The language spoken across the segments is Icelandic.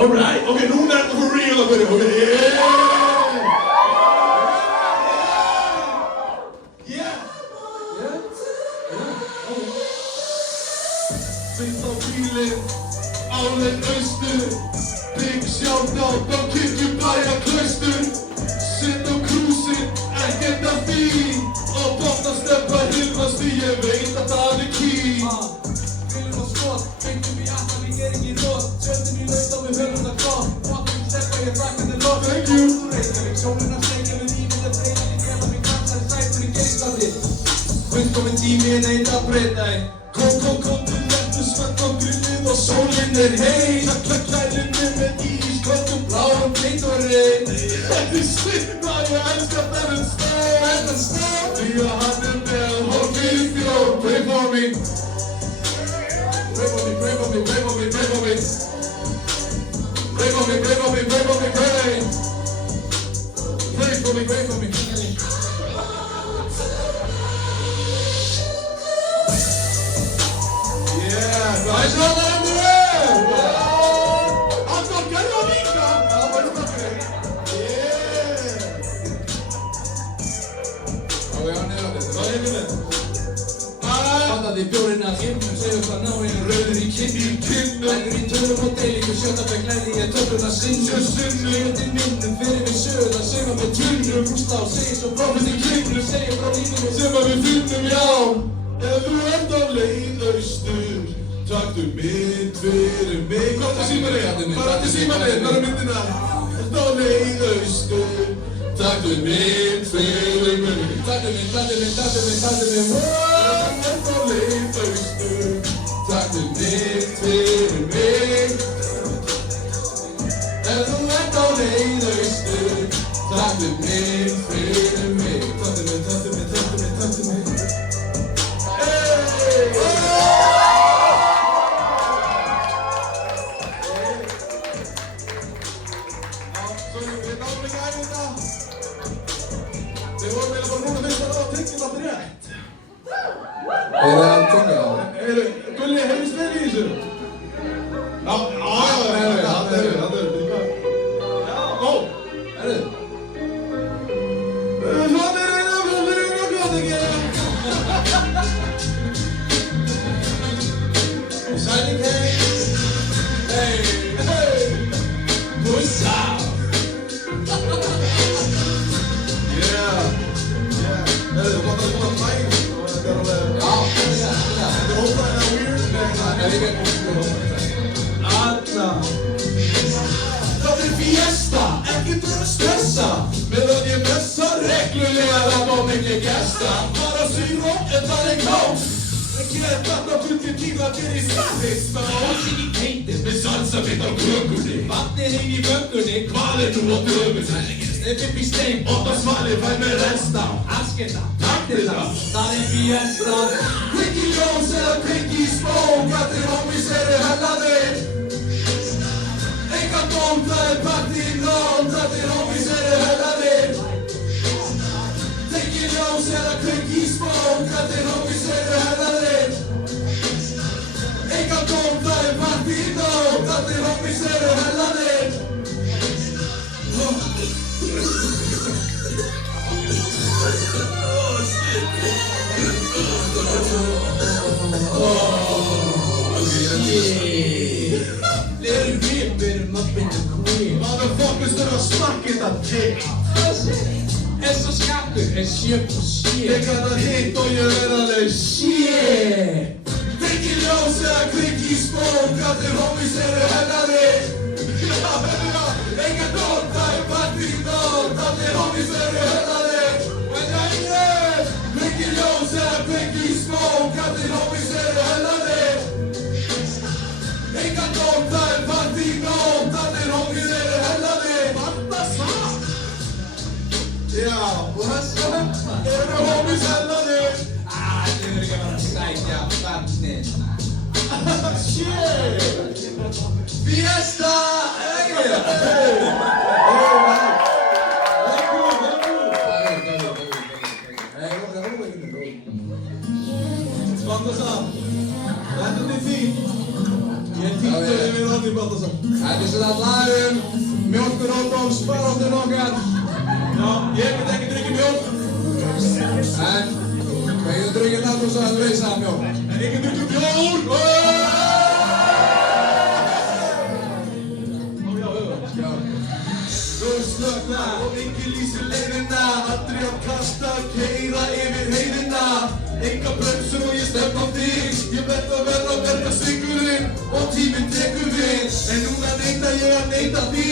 Alright, okay, nu er det for real up with it, okay, yeah! Finns av bilen, Aulen Öster. Big shout-out, don't kick you by a cluster. Sit och cruising, Agenda fin. Och bottnar släppa hylva stigen, vet att han är key. Vill vara skåt, tänkte vi att navigering i råd. Sönder ni nöjda med hörnorna kvar. Pratar vi släppa er rackande lag. Thank you! Reykjavík-solerna stänger med livet. Jag bredar i hela min kransar i sajten i gangstaditt. Skyndt kommer teamen, är inte bredd, nej. Kom, du lätt, du svett och grynnigt och solen är hej. Tack, kläder nu med iskott och blå och blint och regn. Det är slippa, jag älskar världens stad. Vi har haft en bell, håll mig i fjord. Pray for me. Pray for me, pray for me, pray for me, pray for me. Pray for me, pray for me, pray for me, pray. Pray for me, pray for me. Vai jogar a mulher! I'm gonna get your amiga! Fattade björnen att himlen säger att nå en röder i kinnen. Lägger i törren mot dig, liksom köttar för glädje, törrarna sinner. Lever till minnen, färre vid söder, ser man med tunnor. Gustav säger så bra med sin kvinnor, säger bra livet, ser man med finner, ja. Jag vill ändå leda i styr. Tack du mitt för mig. Kom till Simmared, bara till Simmared, när de inte när. Då leder i styr. Tack du mitt för mig. Tack du mitt, tack du mitt, tack du mitt, tack du mitt. Då leder i styr. Tack du mitt för mig. Då leder i styr. Tack du mitt för mig. Tack du mitt, tack du mitt, tack du mitt, tack du mitt. Det var väl vad många visste att tecken var rätt. Är det allt sånt då? Är det Gulle Hemsberg i sig? Ja, det är det. Ja, Är det? Fan, det är det. Shining hands. Hey, push out. Dat är fiesta, inte bara stressa. Medan jag mässar, reklulerar vad mycket gästa. Bara syra, en gång. Klättat och skjutit till att det är samhällsmål. Ossigitated med salsa, vet av gurgurne. Vatten hänger i böckurne, kvalen och överträgen. Steppi stäng, Åtta svalifaj med resta. askerna, takterna, där är fiesta. Quicky Jones eller Quicky Smoke. Att det homies är det hela det. Enka tomta är partinant. Att det homies är det hela det. Quicky Jones eller Quicky Smoke. Att det homies är det hela det. Enka tomta är partinant. Att det homies är det hela det. Little bit, better them up in the crib. Motherfuckers that are smacking that dick. Så skatter är köp och shit. Det kan han hit och göra det shit. Vilken jag säger quick i smoke. Att det homies är det hela det. Inga data i partinat. Att det homies är det hela det. Men jag är vilken jag säger quick i smoke. Att det homies är det hela det. Inga data i partinat. Att det homies är det hela det. Fatta sant. Ja, och här ska är det homies hela det. Nu ska man säga vattnet. Shit! Fiesta! Baltasar, det är fint. Jag tittar över någonting, Baltasar. Þetta er sér að lag mjólkuróttóls baróttin okkar. Já, ég get ekki drukkið mjólk. En við getum drukkið náttúrulega að reysa mjólk. En ég get drukkið mjólk. Slökna og engin lýsir leiðina. Aldrei að kasta, keyra yfir heiðina. Enga bremsur og ég stefn á þig. Ég verð að verða sigurinn og tíminn tekur við. En núna neita ég að neita því.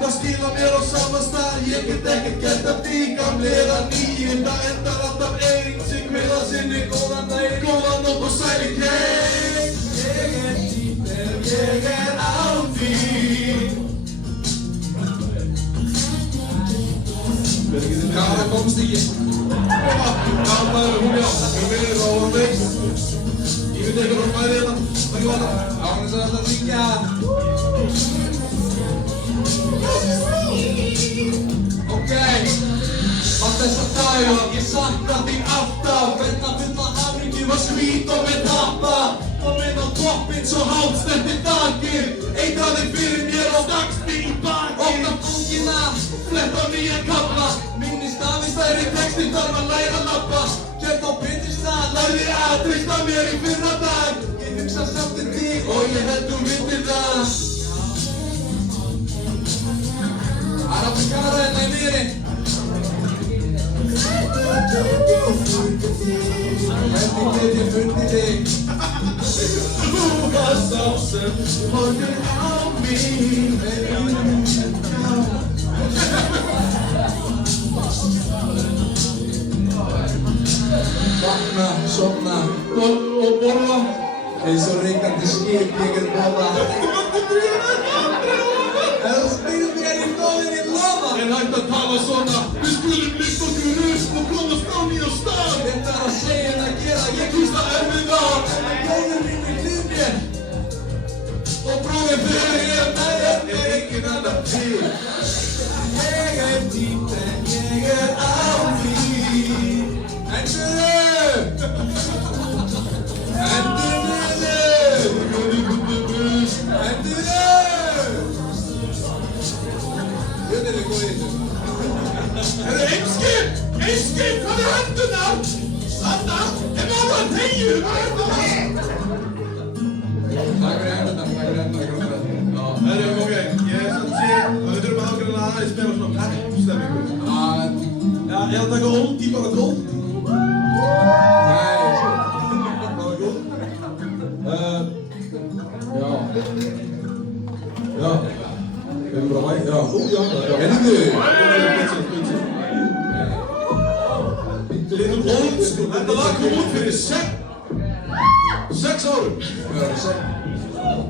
Það skila mér á sama stað. Ég get ekkert gert af því. Gamli eða nýjir, það endar alltaf eins. Í hvirða sinni, góðan daginn, góðan nótt og sæli keng. Ég er dýp ef ég er á því. Kára komst ekki. Káraður hún já, við vinnum á one way. Ég veit ekki hvað fæði þetta. Hvað var það? Ánum svo að syngja. Ok, á þessa daga Ég sakna þín alltaf. Venna fulla hamingju Var skvít og með tappa. Og minn á toppinn svo hátt snerti þakir. Eitraði fyrir mér og stakst mig í bakið. Opna bókina, Flett á nýjan kafla. minnist aðeins Stærri textinn þarf að læra að labba. Kjöld á betri stað. Lærði að treysta mér í fyrra dag. Ég hugsa samt þig Og ég held þú vittir það. Það er alltaf Kára hérna í miðri. Hvernig get ég fundið þig? Þú var sá sem horfði á mig. Vakna, sofna, Og borða. eins og reykandi skip ég er boða. Ef þú spyrir mér í góðin í lofa. En hægt að tala svona. Við skulum líka okkur rust og komast á nýja stað. Þetta er að segja en að gera, ég Kýst að erfiða. góður mín í hlið mér. Og bróðir þegar ég er með þér er engin annar til. Ég er dýp en ég er á því. Endur! Endur niður! Endur! Þetta er góð í þessu. Einskip! Einskip! Hvað er hendunar? Þarna! Ef maður var tegju! Hvað er þetta? Takk fyrir hendurnar. Herru, ok, ég er samt sér að við þurfum að ágræna aðeins meira svona pepp-stemmingu. Já, ég ætla að taka oldie bara gold. Nei, Bara gold. já. Já. Við erum bara væg, já. Já. Heyrðu! Little old school. Þetta lag kom út fyrir 6 árum.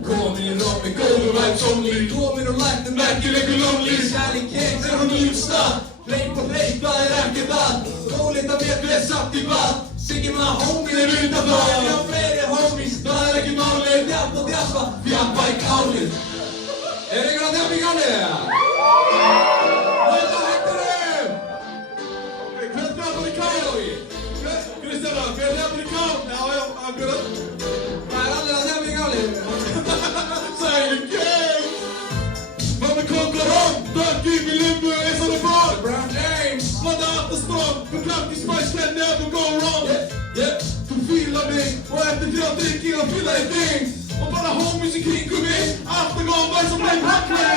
Komin upp með góður vibes only. Komin og læknum Ekki lengur lonely. Sæli keng sem á nýjum stað. Hleyp og hleyp, það er ekki það. Róleita mér bless samt í bað. Siggi maður homie Þeir eru utan það. Já, fleiri homies. Það er ekki málið. Þjapp og þjappa. Fjappa í kálið. Er einhver að þjappa í kálið? Þetta hætturum! Hvern fjapar í kálið? Kristjana, hvern fjapar í kálið? Já, akkurat. Það er allir að þjappa í kálið. Sæli gang. Mamma koklar om. Dökk í mig limbu eins og það var. LeBron James. Slått after storm. Bacardi Spice can never go wrong. Þú fílar mig og eftir 3 drikki þá fíla ég þig. Og bara homies í kringum mig. Alltaf góðan væg sem bleið hakli.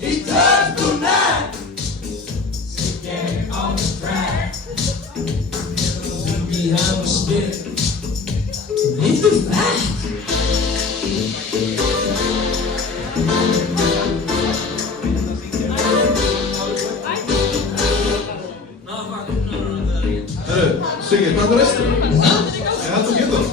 Í töfnuna. We have a spirit. It's the fact. Herru, Siggi, hvað er restu? Ég held að geta það.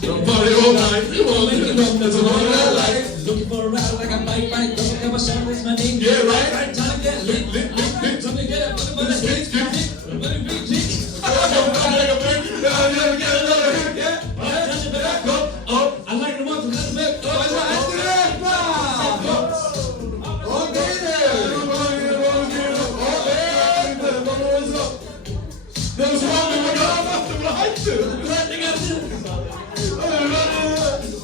Don't party all night, all night, that's a long life. Looking for a ride like a bike, don't ever shout it's my name. Yeah, right. Time to get lit, lit, lit, lit. Time to get up, put the streets, kick, kick, let it be, kick. I like the ones who let the back go.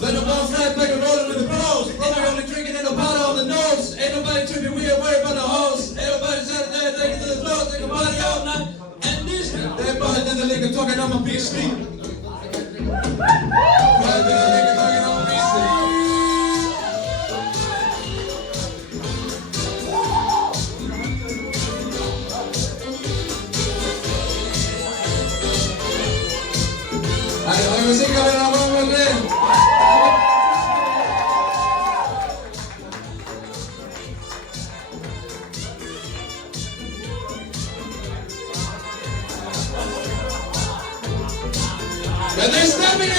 When I'm on flat back and rolling with the bros. Ain't no only drinking, ain't no powder on the nose. Ain't nobody tripping, we ain't worried about the hoes. Ain't nobody sitting there taking to the floor, take a body all night. And this, that body in the liquor talking on my big street. Body in the liquor talking on my big street. Música de la bomba bien. ¡Vete esta mire!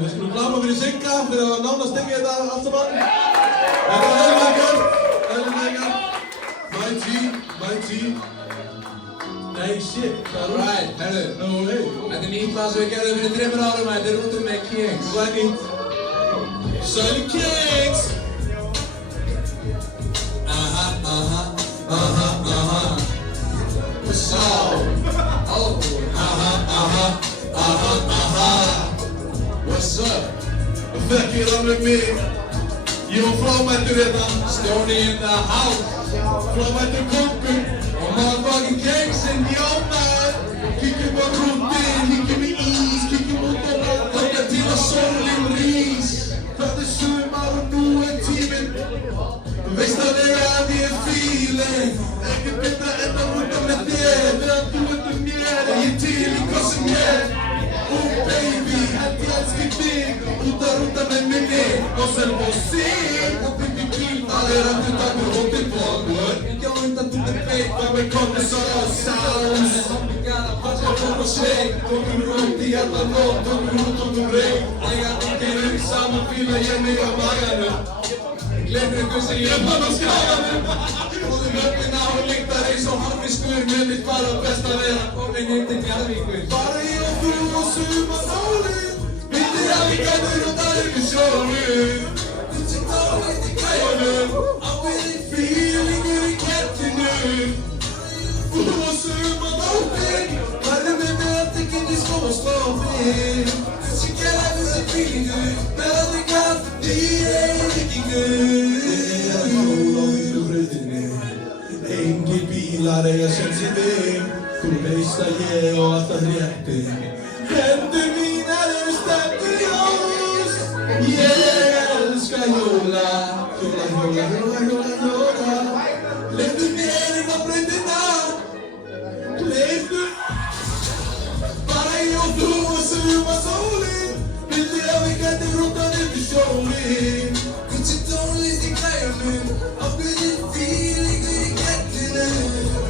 We zijn klaar voor de zingkraam, voor de andere stikken daar achter man. My G. Hey shit. Alright, herru. No way. Þetta er nýtt lag sem við gerðum fyrir 3 árum. Þetta er út með Kings. Hvað er nýtt? Shiny Kings. What's up? Oh. What's up? Þekkir alveg mig. Ég var frámættur hérna. Stoney in the house. Frámættur kongur. Og motherfucking Kings in Já maður. Kíkjum á rútin, kíkjum í ís, kíkjum út á land. Þangað til að sólin rís. Það er sumar og nú er tíminn. Þú veist alveg að ég er fílinn. Ekkert betra en að rúta með þér. Þegar þú ert um mér, ég til í hvað sem ég. Oh baby, held ég elski þig. Út að rúta með minni. Og selv og sig. Og byggi bíl, það er aftur dagur og til bókur. Ekki á undan til þér beitt. Það með komið svo á sáls. Tókum og sveik, Tókum út í allan nótt, tókum út reik. Gerum saman fíla ég mig á maganum. glemur ykkur sem ég Ég fann á skaganum. Hóðu mörgina og lyktar eins og harfiskur. Mér finnst bara best að vera komin inn til Fjarðvíkur. Bara ég og þú og sumarsólin. Vildi að við gætum rútað ykkur sjólin. Þessi tónlist í græjunum. Ákveðin feelingur í kettinum. Þú og sumarsólin. Værið með mig að tekja inn í skó og slófin. Þessi gera þessi feelingur. Með að þig kallt í eykingur. Ég er jól á þínu brautinni. Engir bílar eiga séns í þig. Þú veist að ég og alltaf rétti. Hendur mínar eru stefnir ljós. Ég elska hjóla. Hjóla, hjóla, hjóla, hjóla, hjóla. Leifðu mér inn á brautina. Leifðu. Bara ég og þú og sumarsólin. Vildi að við gætum rútað ykkur sjólin. Þessi tónlist í græjunum. Ákveðin feelingur í kettinum.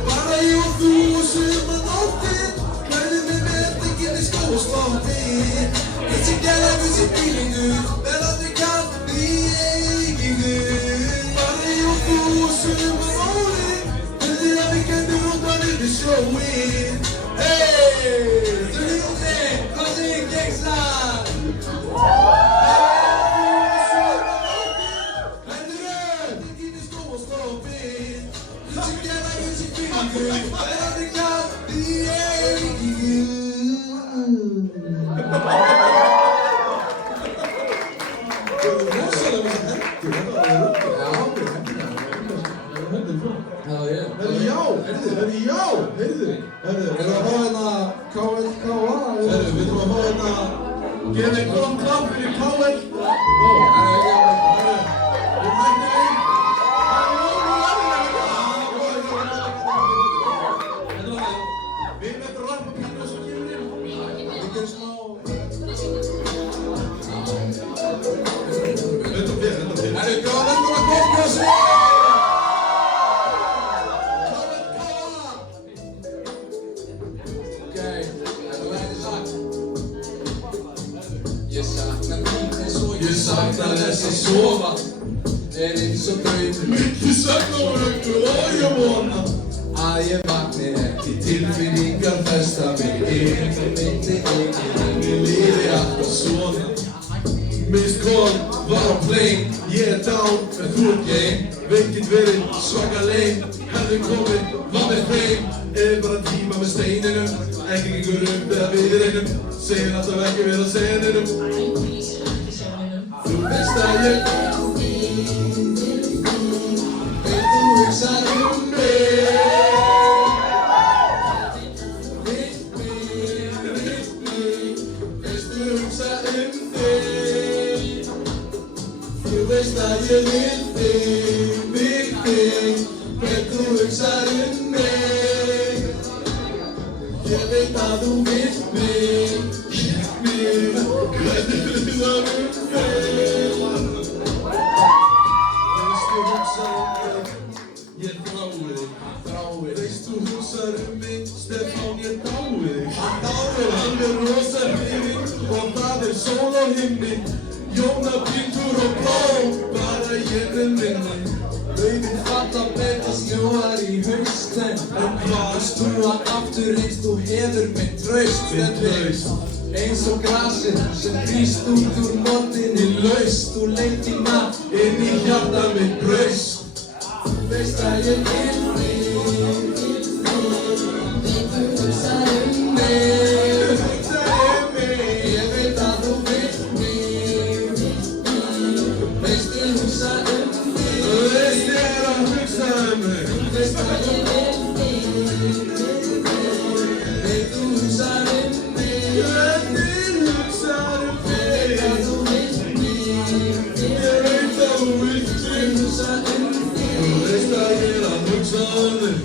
Bara ég og þú og sumarnóttin. Klæðið mig með tekinn í skó og slóttin. Þessi gæla þessi feelingur. Með aldrei kallt í eykingur. Bara ég og þú og sumarsólin. Vildi að við gætum rútað ykkur sjólin. Hey! Þrjúðin, hvað segir Kingsan? Erum við að fá hérna KLKA? Við þurfum að fá hérna. Gefa einn góðan klapp fyrir KL. Við mættum einn. Við mættum að rappa pínu og svo kemur inn. Við gerum smá. Þetta fyrir. Herru, góða velkomin að Kókósi! Ég sakna þess að sofa er eins og draumur. Mikið sakna og röggur og ég vona Að ég vakni ekki tilfinningar festa mig inn. myndi enginn Ég lifi alltaf svona. Mist call var á plane. Ég er down en þú ert gay. Veit get verið svaka leið, hefði komið, var með þeim. Eða bara tíma með steininum, ekki gengur þegar við reynum. Segir alltaf ekki verið á seninum. Þú veist að ég veit þú hugsar mig. Þú veist að ég vil þig, veit þú hugsar mig. Ég veit að þú vilt mig, hvernig þú hugsar mig. Veist þú hugsar mig, ég þrái þig. Veist þú hugsar mig, Stefán, ég dái þig. Hann rosa hrifinn og það sól á himni. Jóna, bíltúr og blóm, bara ég minni. Laufin falla beint og snjóar í haustin. En hvað snúa aftur eins þú hefur með traust. Eins og grasið sem brýst út úr moldinni laust. Þú leiðina inn í hjarta mitt braust. Þú veist að ég vil þig, veit þú hugsar mig. Ég veit að þú vilt mig, veist ég hugsa mig. Veist ég að hugsa mig. Veist að ég vil þig, veit þú hugsar mig. Hvernig hugsar mig. Ég veit að þú vilt mig, ég veit að þú vilt mig. Hugsa mig. Veist að ég að hugsa mig.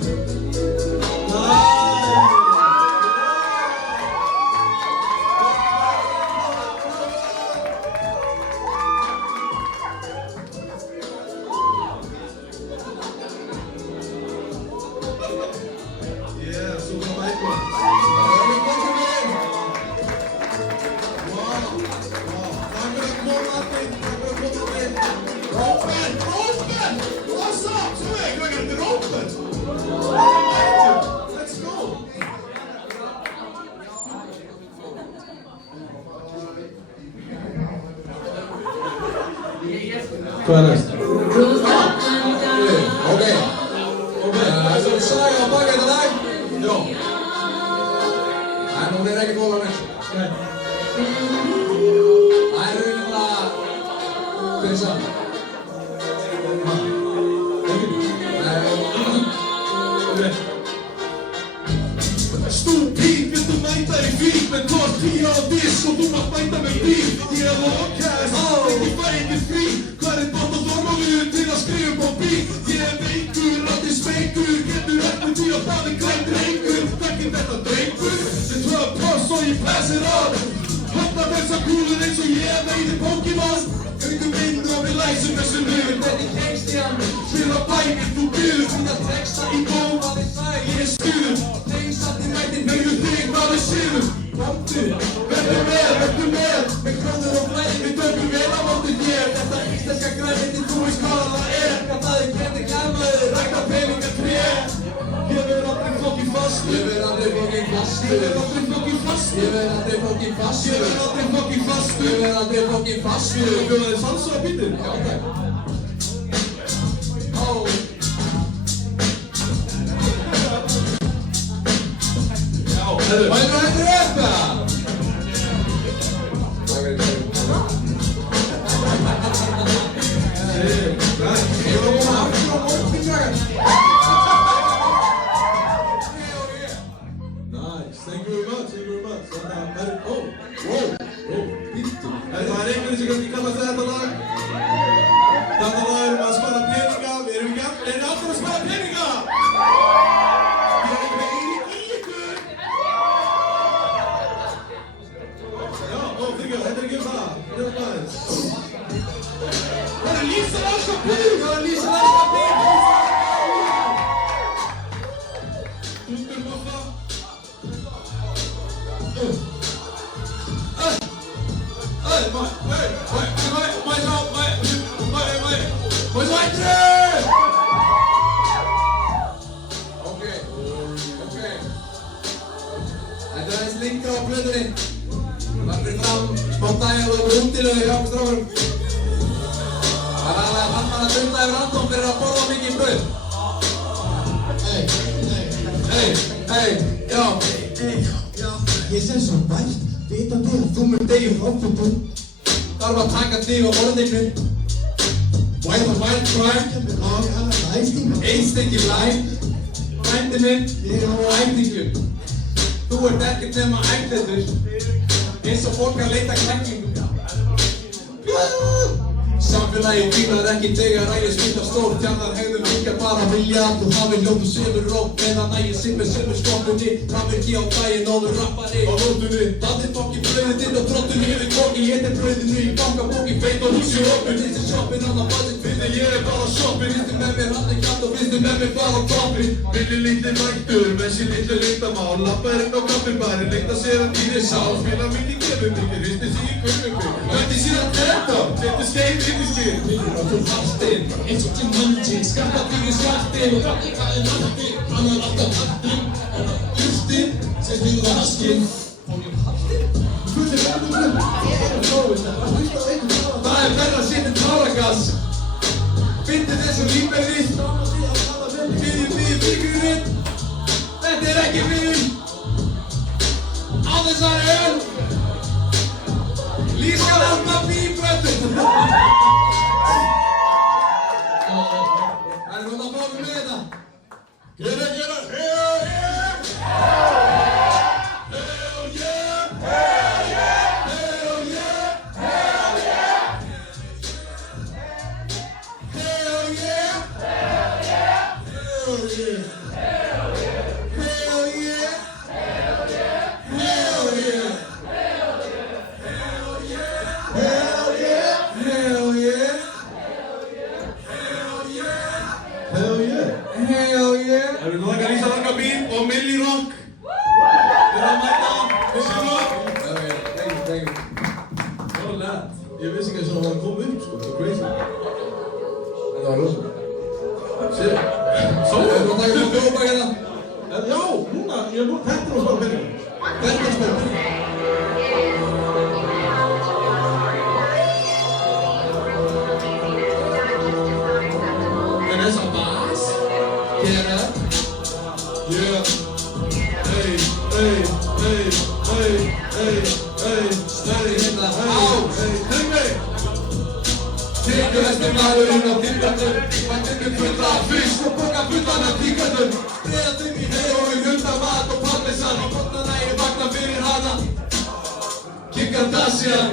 Hvað er næst? Ok. Það er saga á baka þetta lag? Já. En hún ekki góð á næst. Nei. Það er rauninni bara fyrir saman. Stúpid, vill þú mæta í fík með tortilla og disk og þú mátt mæta með bíl. Ég er lókast, ekki fæ ekki frí. Hvað er bótt og dormálíður til að skrifa upp á bíl? Ég er veikur, aldrei smeykur, getur eftir því að það glæmdur einhver. Þekkir þetta drengur, sem tvö ploss og ég passir af. Hoppa þessar kúlur eins og ég veiði Pokémon. Göngum inn og við læsum þessum hugum. Þetta er text í hann, spila bækir, þú byrður. Fýta texta í bóm, að þið sæl, ég er stuður. Tengsatni mætinn, meður þig, hvað við séum. Komdu, verður með, með krónur og flæði, við tökum vel á móti þér. Þetta íslenska grænmeti, þú veist hvað það er. Kallaði hvernig gamaður, rækta peningar tré. Ég verð aldrei fokkin fastur. Ég verð aldrei fokkin fastur. Ég verð aldrei fokkin fastur. Ég verð aldrei fokkin fastur. Ég verð aldrei fokkin fastur. Ég verð aldrei fokkin fastur. Ég verð aldrei salsa á bítur. Já, takk. Ó. Já, hefur. Hvað er þetta þetta? Takk fyrir þetta. Ég var búinn að aftur á móti krakkar. Thank you very much. Þetta er, bíddu. Það er einhverjum sem kannski kallast þetta lag. Þetta lag að spara peninga. Við erum ekki allir að spara peninga. Ég heyri í ykkur. Já, fyrirgefðu, þetta er ekki það. Þetta er aðeins. Það er Lísa Larska Bíl. Það er Lísa Larska Bíl. Undirmóta. Þetta er aðeins lengra á plötunni. Það fyrir fram smá dæja og útilöðu hjá strákurum. Það er aðlega hann að yfir Anton fyrir að borða mikið brauð. Já. Ég sem svo vært, vitandi að þú mun deyja hófum. Þarf að taka þig á orðinu. White crime. Og annar læsting. Einstakki læg. Frændi minn, ættingjum. Þú ert ekkert nema ætletur. Eins og fólk að leita kræklingum. Samfélagi fílar ekki þegar að ég spila stór. Tjarnar hegðum líka bara vilja að þú hafi ljótu sömur rók. Meðan að ég sippir sömur skokkunni. Rafvirki á daginn og þú rappari á nótunni. Dandi fokki brauðið þinn og trottunni yfir kokki. Ég er brauðinu í bankabóki, feit og hús í opun. This is shopping on the budget, fyrir ég er bara shopping. Vistu með mér handa kjátt og vistu með mér bara á toppin. Villi litli mættur, þessi litli leindamál. Lappar inn á kaffibari, leita sér að dýri sál. Spila mikið gefur mikið, hristi sig í gullugur. Mætti síðan þetta, setti skeið inn í skil. Vinnur á þú fastinn, eins og Jumanji. Skarta fyrir skartinn og rappikaði nattinn. Hann var alltaf hattinn, hann var hlustin sem fylgði haskinn. Fór ég hattinn? Það er verra að setja táragas. Fyndi þessu lífverði. Fyrir byggurinn. Þetta er ekki fyrir. Á þessari öll. Lískar alltaf bíbröttin. Það er svona að fá mig með þetta. Gera, hell yeah! Hell yeah! Hell yeah! Hell yeah! Hell yeah! Hell yeah! Hell yeah! Hell yeah! Hell yeah! Hell yeah! Hell yeah. Erum við þakka Lísa Rangabín og Milli Rock fyrir að mæta þessi rock. Thank you. What a lad. Ég vissi ekki að svona var að koma upp sko, það var crazy. Þetta var rosalega. Shit. Svo, þú að taka svona bjópa hérna. Já, núna, ég er búinn þetta og spara penningur. Þetta er spennandi. En þess að bass. Gera. Yeah. Hey, hey, hey, hey, hey, hey, hey, Hérna, á. hey, hey, hey. Tekur þessi maðurinn á tilbjörnum. Vatninu fulla af fisk og boka fullan af tíkardum. Breiða þeim í hei og í hunda mat og parmesan. Og botnana ég vakna fyrir hana. Kardashian.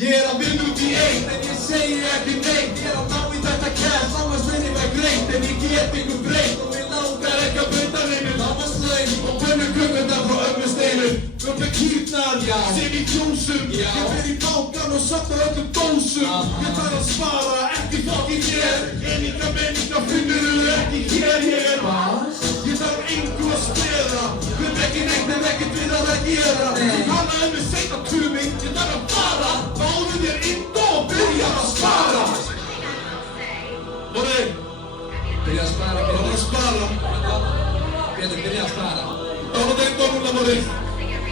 Ég er að vinna út í eitt en ég segi ekki neitt. Ég er að ná í þetta cash, lágmarkslaunin var greitt. En ég get ykkur breytt og mig langar ekki að breyta neinu. Lágmarkslaun og pönnukökurnar frá ömmu Steinu. Vömmu kýrnar, sem í kjósum. Já. Ég fer í bankan og safna öllum dósum. Ég þarf að spara, ekki fucking hér. Eninga menninga finnurðu ekki hér. Ég er bass. Ég þarf engu að spera. Við ekki neitt ef ekkert við að gera. Hanna mig seinna tuming, ég þarf að fara. Báðu þér indó og byrja að spara. Morri, Byrja að spara, það var að spara. Pétur, byrja að spara. Það var þeim dómuna, Morri.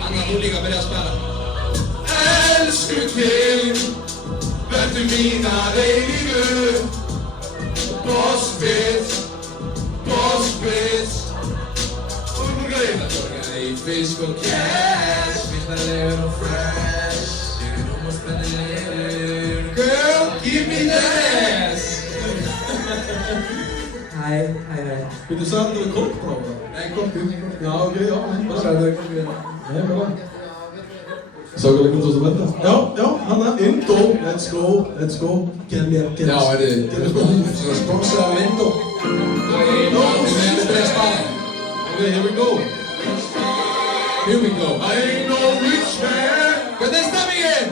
Anna, þú líka byrja að spara. Elsku Kim, verður mín að eilífu. Boss bitch, boss bitch. Og við búum greið. Borgaði í fisk og cash, villalegur og fresh. Ég er spennilegur. Girl, give me that ass. Hæ. Vil du sagði þú korkpráfa? Nei, kompu. Já, ok, já. Hvað sagði þú kompu hérna? Nei, bra. Sáðu ekki þú svo venda? Já, hanna, Indó. Let's go. Já, er þið svona sponsor af Indó. Við erum byrja að spara. Okay, here we go. Here we go. I ain't no rich man. Hvernig er stemmingin?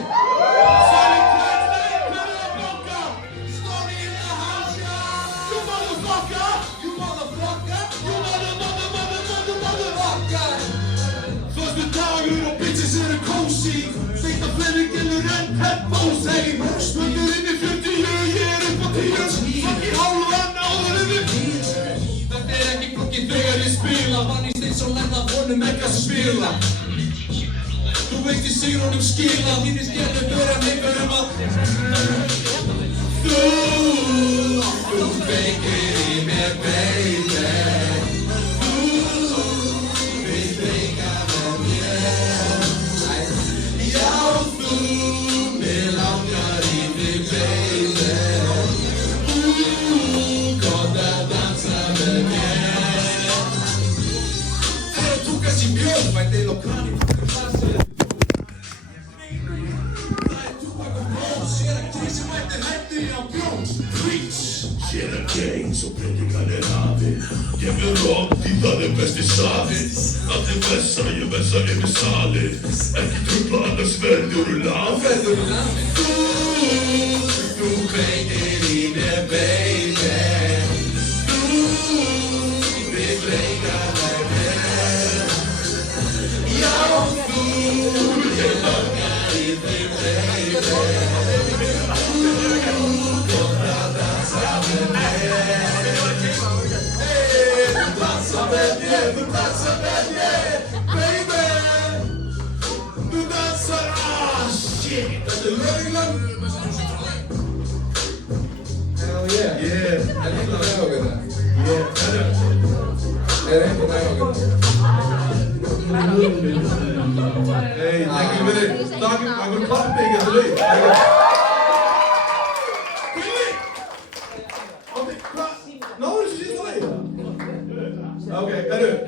Förstu dagur og bitches eru cozy. Steikta fleiri gilur enn headphones. Hey, spöndur inn í 40, ég er upp á 10. Fucking hálfan áður en við. Þetta er ekki flókið þegar ég spila. Mann í steins og lenda vonum ekki að spila. Þú veist ég sigur honum skila. Þínir skerður vera neifurum að. Þú Sér er Keynes og predikan er afi. Ég með rock því það er besti safi. Allir vessa, ég vessa yfir sali. Ekki trubla annars verður lafi. Þú breytir í mér, baby. Þú vil breyta þær mér. Já, þú ég langar í þig, baby. Þú að dansa með mér. Þú dansa með mér, þú dansa með mér, baby. Þú dansar, shit, þetta er löglan. Hell yeah. Yeah. Er einhvern veginn okkur það? Yeah. Er einhvern veginn okkur það? Hey, thank you very much. I'm gonna clap big at the lead. No, this is the lead. Okay,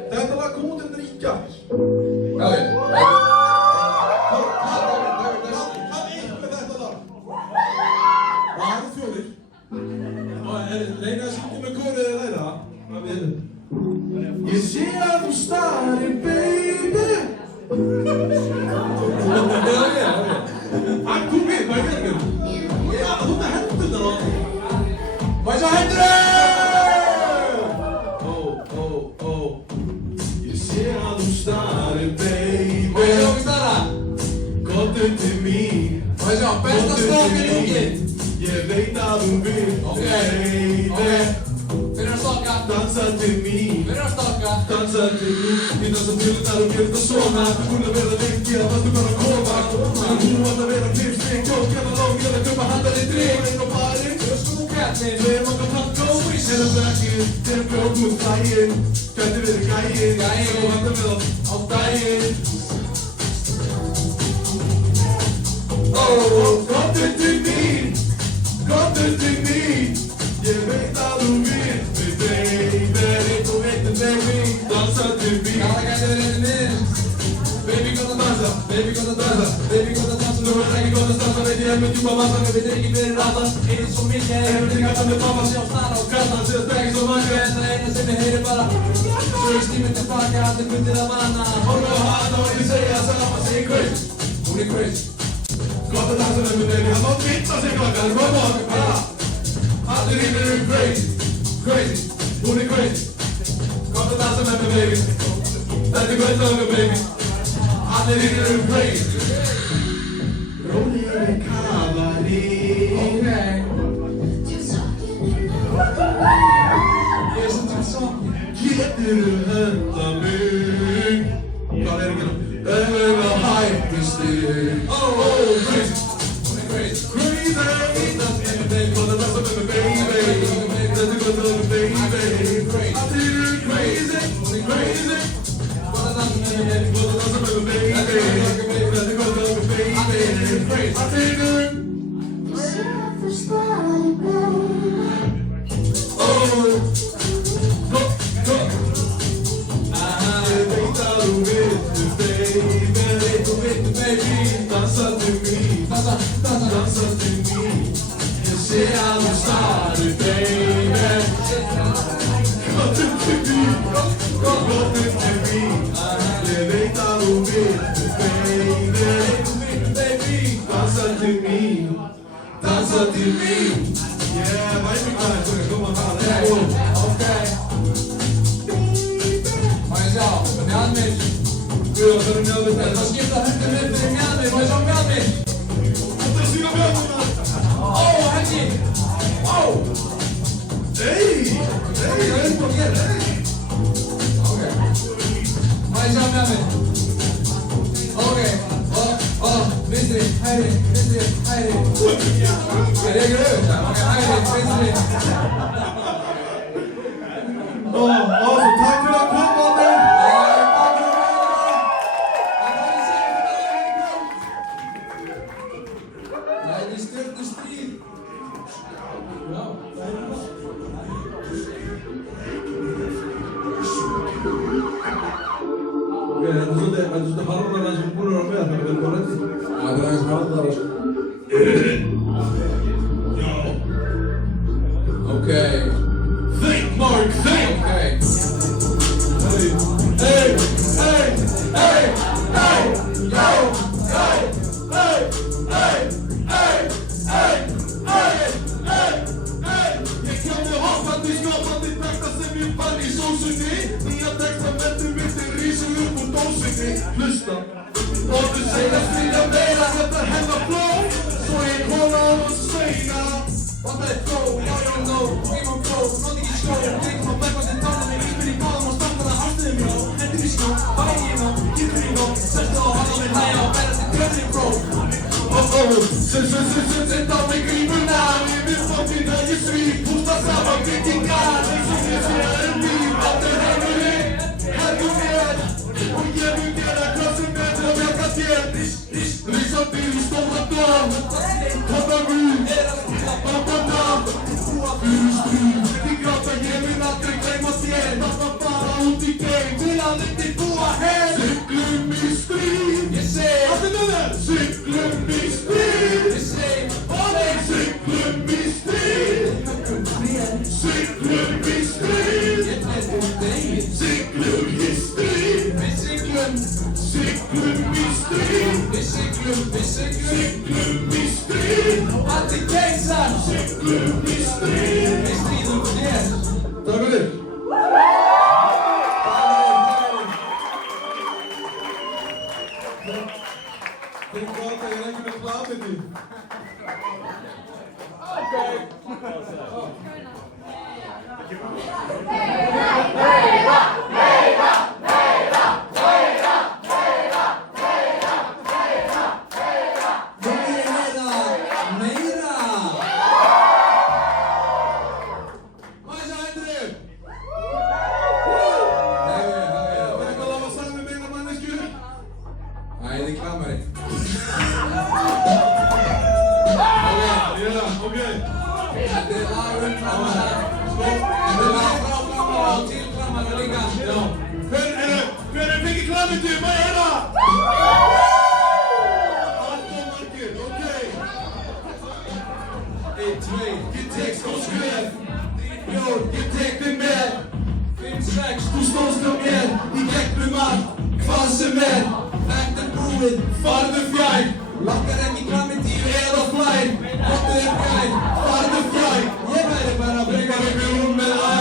þetta lag kom út eftir í gær. Já, já. Hvað eitthvað þetta lag? Það eru fjórir. Reyna að syngja með kórið eða læra það. Ég sé að þú starir, baby. Hann kom við, hvað er það? Já, þú með hendurnar á því. Hvað er það hendur? Ég sé að þú starir, baby. Hvað er okkur stara? Komdu til mín. Hvað er sjá, besta strókinn í húkinn? Ég veit að þú vil, baby. Fyrir að stokka. Dansa til mín. Fyrir að stokka. Dansa til mín. Ég dansa til þar og gerir það svona. Hún að vera lengi að varstu bara að koma. Hún að vera fyrst, ég kjók, hérna lók, ég að köpa handað í drink. Einn og barinn, Öskum og kættin. við erum okkar tango. Erum vekkir, erum bjókum út daginn. Gæti verið gæinn, svo handað við á daginn. Komdu til mín, komdu til mín. Ég veit að þú vilt mig, baby. Þú veit mig, baby. Dansa til mín. Já, það gæti verið einnig miður. Baby, gott að dansa. Baby, gott að dansa. Baby, gott að dansa. Nú er ekki gott að stansa. Veit ég með djúpa massa. Við veitir ekki fyrir rata. Eins og mikið. Ég veit ekki alltaf með pappa. Sjá stara og kalla. Sér ekki svo manga. En það eina sem ég heyri bara. Svo ég stímið tilbaka. Allir fundir að manna. Horfa á hana og ekki segja það sama. Segir crazy. Hún er crazy. Gott að dansa með mig, baby. Það má vitna sig klokka. Það kom á okkur bara. Allir hinn eru crazy. Crazy. Hún er crazy. Gott að dansa með mig, baby. Þetta er gott að dansa, baby. Allir hinn eru crazy. Rólegri kafarí. Ok. Ég er sem til sokki. Geturðu henda mig? Hvað er ekki náttúrulega? Öfum á hættistig. Crazy. Hún er crazy. Crazy. Gott að dansa með mig, baby. Þetta er gott að dansa, baby. Allir eru crazy. Crazy. Gott að dansa með mér. Gott að dansa með mig, baby. Þetta er gott að dansa, baby. Allir eru Ég veit að þú vilt mig, baby. Dansa til mín. Dansa til mín. Ég sé að þú starir, baby. Komdu til mín. Komdu til mín. Ég veit að þú vilt mig, baby. Dansa til mín. Dansa til mín. Yeah, væmi hvað er það? Koma það. Ok. Má ég sjá, Mjálmir. Guð, það er mjög Það er að skipta höndum upp fyrir Mjálmir. Má ég sjá Mjálmir. Þetta er sína mjög. Ó, Helgi. Ó. Hey, Það er upp og hér. Ok. Má ég sjá Mjálmir. Ok. Vinstri, hægri, vinstri, hægri. Er ég ekki auðvitað? Ok, hægri, vinstri. Awesome, takk fyrir að koma á mig. Það er stjörnustríð. Já. Ok, þetta er svolítið harðar að sem búin að vera með það, við erum bara rétti. Það er aðeins harðara, sko. Okay. Think, Mark, think. Okay. Hey, hey, hey, hey, hey, yo, hey, hey, hey, hey, hey, hey, hey, hey. Ég kemur hoppandi, skapandi texta sem ég fann í sósunni. Nýja texta mentur myndir rísu upp úr dósinni. Hlusta, og þú segjast vilja meira, þetta hennar blóð. Svo ég kona á og segja. Vantaði flow, já ég on go, game on flow, noti ekki skó. Tekum á bergvandi tánum með íbyrði báðum og stampa það halstuðum jó. Hendur í snjó, bæði í nó, kýrkur í gó. Sestu á hana með hæja og bæra til dröðri bró. Sett á mig grímuna, við fóttina ég svík. Pústa saman byggingar, eins og ég sé líf. Allt heimurinn, mér. Og ég mun gera hvað sem er til að bjarga þér. Rísandi í stóra dám, koma við. Fyrir stríð, ekki gráta, ég mun aldrei gleyma þér. Lappa bara út í geim, til að ekki búa hér. Siglum í stríð, Ég seg, allt með þér. Siglum í stríð, ég seg, siglum í stríð. Siglum í stríð, ég tlestum degin. siglum í stríð. Við siglum, Siglum í stríð, við siglum, við siglum. siglum í stríð. Allir keisar, Siglum í stríð. við stríðum þér. Takk fyrir. Fyrir gott að ég er ekki með platinni. Nú vil ég heyra meira. Má ég sjá hendur? Hefur, Það er eitthvað að hafa saman með eina mannesku. æði klamari. Ok. Þetta er lag klamara. Þetta er lag frá klamara og til klamara líka. Já. Hver er fengið klamiti? Má ég heyra? Allt og margir, ok. 1, 2, Ég tek stór skref. bjór, Ég tek þig með. 5, 6, Þú stóðst á mér í gegnum allt, hvað sem er. þetta er búið. Farðu fjær, Langar ekki klamidíu eða flær. Kottu þér fjær. farðu fjær. Ég færi bara Frekar upp í rúm með æ.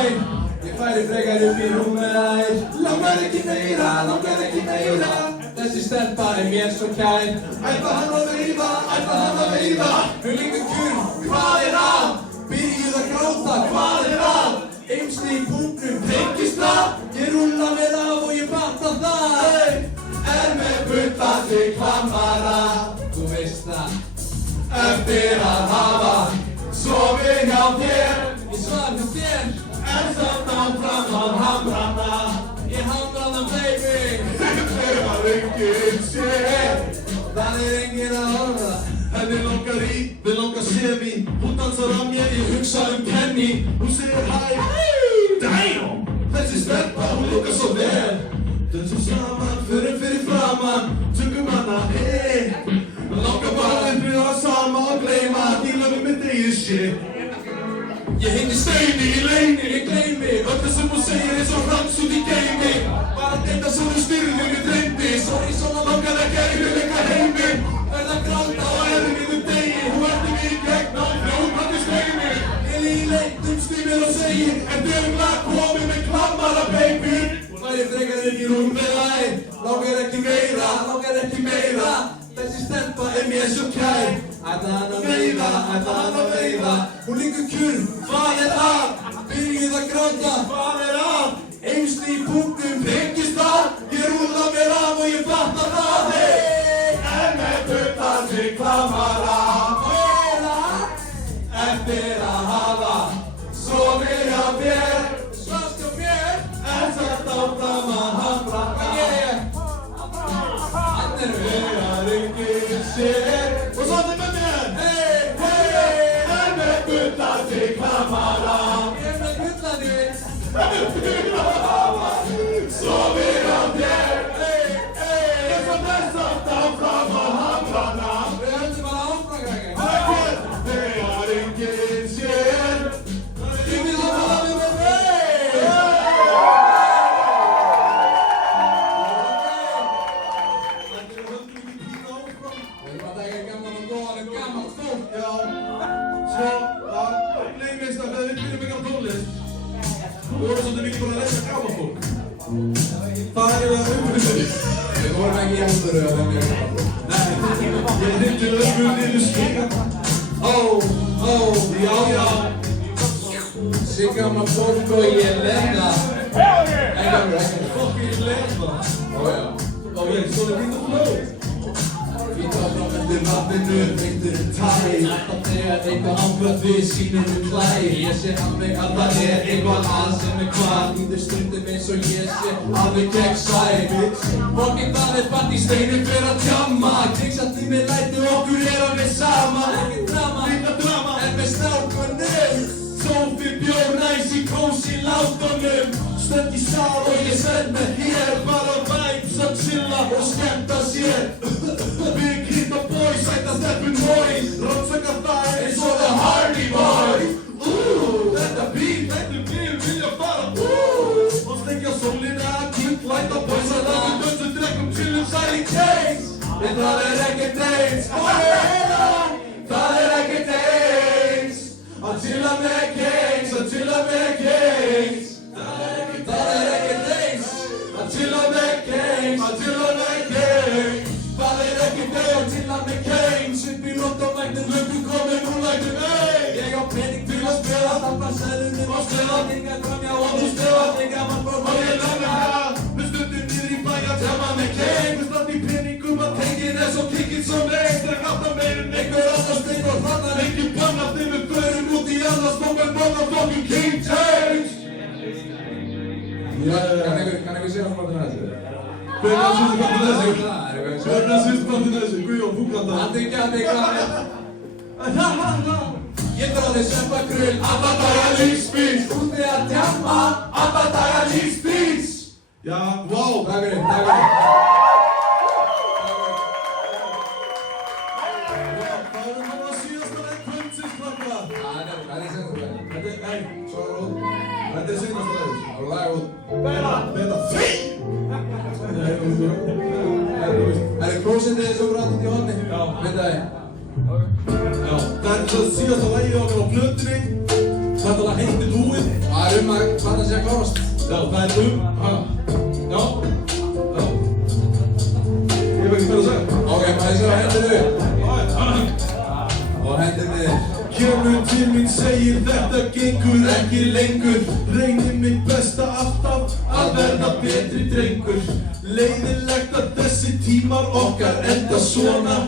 Ég færi frekar upp í rúm með þær. Langar ekki meira, langar ekki meira. Þessi stelpa er mér svo kær. Ætla hann að veiða, ætla hann að veiða. Nú líka kurr, hvað er að? Byrjuð að gráta, hvað er að? Eimsli í punktnum, tengist það. Ég rúlla mér af og ég fatta það. Er með bullandi klamara. Þú veist það. Eftir að hafa sofið hjá þér. Ég svaf hjá þér. En samt áfram að hamrana. Ég hamra það, baby. Þegar enginn sér. Það er enginn að horfa. Henni langar í, við langar sem í. Hún dansar á mér, ég hugsa Kenny. Hún segir hæ, damn. Þessi stelpa, hún lukkar svo vel. Dansum saman, förum fyrir framann. Tökum hana, hey. Langar bara að upplifa sama og gleyma að díla við mitt eigið shit. Ég heiti Steini í leini, ég gleymi. Öllu sem hún segir er svo hrans út í geimi. Bara þetta sem þú styrðir mig dreymdi. Sorry, svona langar ekki að yfirleika heimi. Verða gráta á erfiðum degi. Hún verður mig í gegn á fljóðbrandi skreimi. Eli í leitum stýmir og segir, en dögumlega komið með klamara, baby. Færi frekar upp í rúm með þær. Langar ekki meira, langar ekki meira. Þessi stelpa Er mér svo kær. Ætla hann að veiða, ætla hann að veiða. Hún liggur kurr, Hvað er að? byrjuð að gráta. Hvað er að? Eimsli í punktum, Tengist það? ég rúlla mér af og ég fatta það. Er með bullandi klamara. Eftir að hafa sofið hjá þér. Svafst hjá mér. En samt áfram að hamra. Hann er við. Þegar enginn sér. Og svo þið með mér. Hey, Hey, er með bullandi klamara. ég er með gullandi. Eftir að hafa sofið hjá þér. En samt áfram að hamra. Við höldum bara áfram, krakkar. Þegar enginn sér. við ekki bara að leysa gamla fólk? Það er umhverfið. Við vorum ekki í aldurðu að það er Nei, ég hrindi ömmu niður stígan. Já. Sigga maður fólk og ég lenda. Ekki. Fucking lenda. Já. Ég svona fínt að flow. Fýta fram eftir nafninu, reyndur tæ. Alltaf þegar eitthvað ákvæmt við sínum klæ. Ég sé að mig að það er eitthvað að sem er hvað. Líður stundum eins og ég sé alveg gegnsæ. Fokkin það er part í steinum fyrir að tjamma. Krigsandi með læti okkur er alveg sama. Ekkert drama, en með snákunum. Sófi bjór næs í kósi látunum. Stönd í sál og ég send með hér. Bara vibes að chilla og skemmta sér. Big hit og boy, sæta steppin mói. Rannsaka það eins og the Hardy Boy. Þetta bíl vilja fara. Og slengja sólina, læta boys að það við dönsum, drekkum, chillum, sæli case. En það er ekkert eins. Það er ekkert eins. Að chilla með kings, að chilla með kings. Það er ekkert eins. Að chilla með kings, að chilla með kings. Það er ekkert eins. Að chilla með kings. Upp í London-læknum, lögum komið núlæknum, ey. Ég á pening til að spila, þarna seðlunum á spila. Enga drömja og þú spila, enga mann fór og ég lögum það. Við stundum niður í bæ að tjama með kings. Við standi í peningum að tengin er svo kikkinn som einn. Þeir gata meirinn einhver annar stein og þannig engin bannast þegar við förum út í annars mómen motherfucking King James. Kan einhver sér á smartinu þessu? Hvernig að sýstu partinu þessu? Hvernig að sýstu partinu þessu? Guðjón, þú kannt það. Andi ekki að mig Ég dróði sömba krull, alla daga lífsbís. Úti að tjamma, alla daga lífsbís. Já, wow. Takk fyrir. Það er núna síðasta leik kvöldsins, krakkar. Það er senast Þetta er seinasta leik. Það er lag út. Beta því! Það er klósendið svo grátt í honni. Já. Veit það Það er það síðasta lagið okkar á plötunni. Þetta lag heitir Búið. Það er að hvað það sé að klárast. Já, það er Já. Ég veit ekki hvað að segja. Ok, maður sé að hendur upp. Og hendur niður. Kemur til mín segir þetta gengur ekki lengur. Reynir mitt besta alltaf að verða betri drengur. Leiðinlegt að þessi tímar okkar enda svona.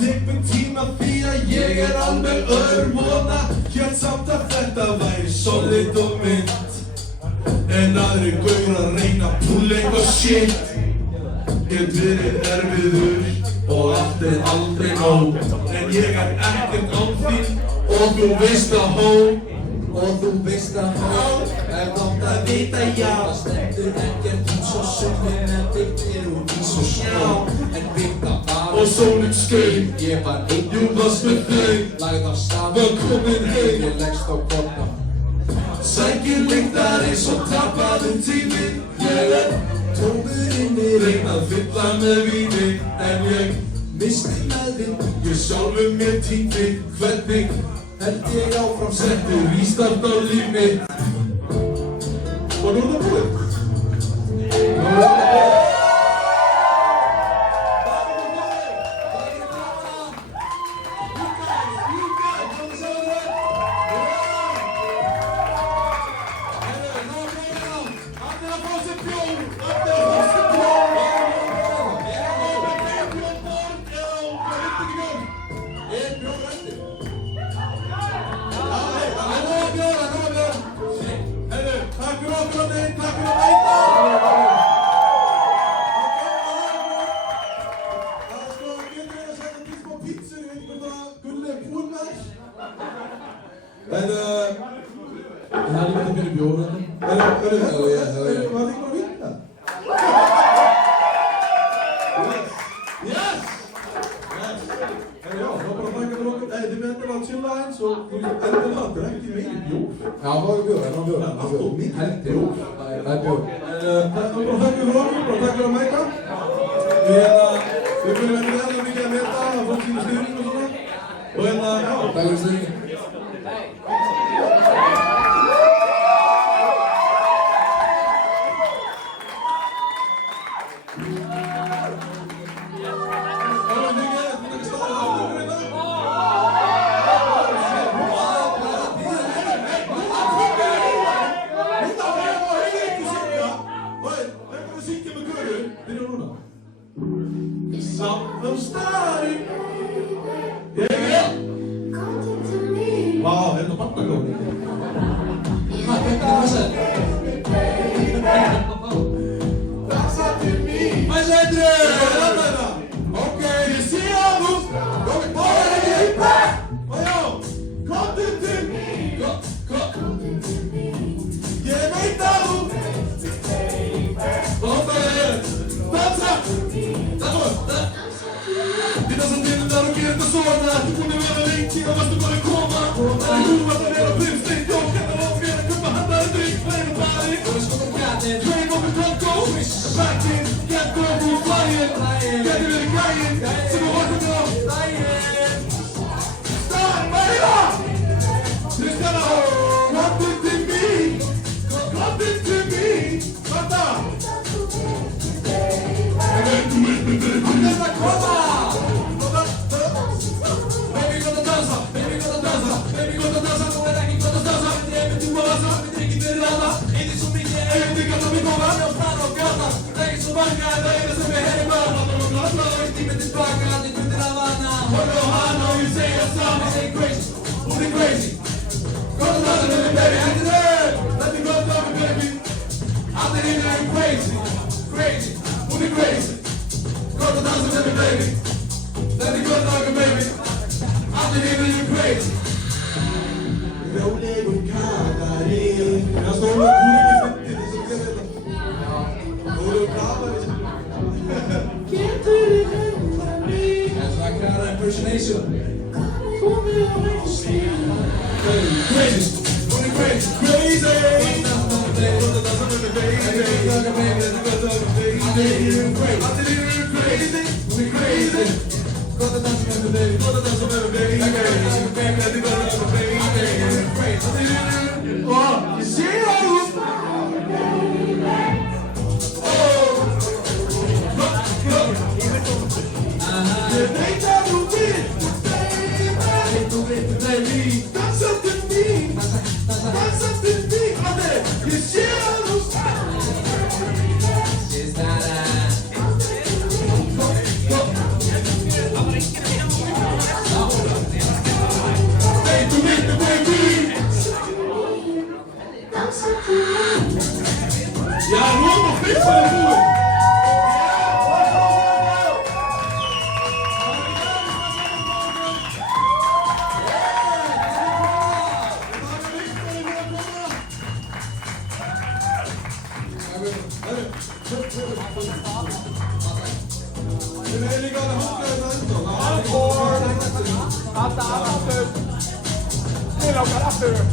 Tek mig tíma því að ég er alveg örvona. Hélt samt að þetta væri solid og mynd. En aðri gaurar reyna að púlla eitthvað shit. Get verið erfiður og allt er aldrei nóg. En ég er ekkert án þín og þú veist að hó. Og þú veist að hó er gott að vita já. Það stendur ekkert ís og summin en byggt er úr ís og snjá. En byggt af bara Og sólinn skein, Ég var einn jú varst með þeim. Lagði af stað Var komin heim. Ég leggst á korna Sækir lyktar eins og tapaðum tími. Ég er Tómur inni reyna að fylla með víni. En ég Misti meðvind Ég sjálfum mér týndi. Hvernig Held ég áfram setti rístart á líf mitt. Og nú er það búið. Það er líka þetta fyrir bjórnum. Var það ekki bara að vinna? Yes! Já, þá bara þakka fyrir okkur. Þið með endilega að chilla eins og endilega að drekki meiri bjór. Já, það var bjór, það var bjór. Allt of mikið. Heldur bjór. Það er bjór. Bara þakka fyrir okkur, bara þakka fyrir að mæta. Við finnum ekki þetta mikið að meta, að fólk sýnir stuðning og svona. Og já. Takk fyrir stuðningin. let's go to Canada. Dream of a Coco, back in, get global flying, get it in Ryan, so we're walking off. Start, Maria! Just gonna come into me, come into me, Mata! I'm just like, come on! Baby, go to danza, baby, go to danza, baby, go to danza, come da chi go to danza, insieme tu cosa, mi devi vedere e di somiglia e ti canto mi come io stanno casa, lei su banca, lei che se me ne va, non lo so, e ti metti spacca, ti metti la vanna, oh no, I know you say you're sorry, say crazy, booty crazy, go to danza, baby, baby, and today, let me go to danza, baby, I'm the nigga and crazy, crazy, booty crazy, go to danza, baby, let me go to danza, baby. I'm the nigga you crazy. Rolling with Kagari. Jag står med kulen i fittet, det så kan jag veta. Can't do it. That's my kind of impersonation. Crazy. Running crazy. Crazy. Crazy. Go to dance with me, baby. Go to dance with me, baby. Baby, go to dance with me, baby. Crazy. Oh, you see it? Oh. You think that you win, baby? That's something me. That's something me. You see it? Is that Ja, nur noch fix für die Ruhe. After.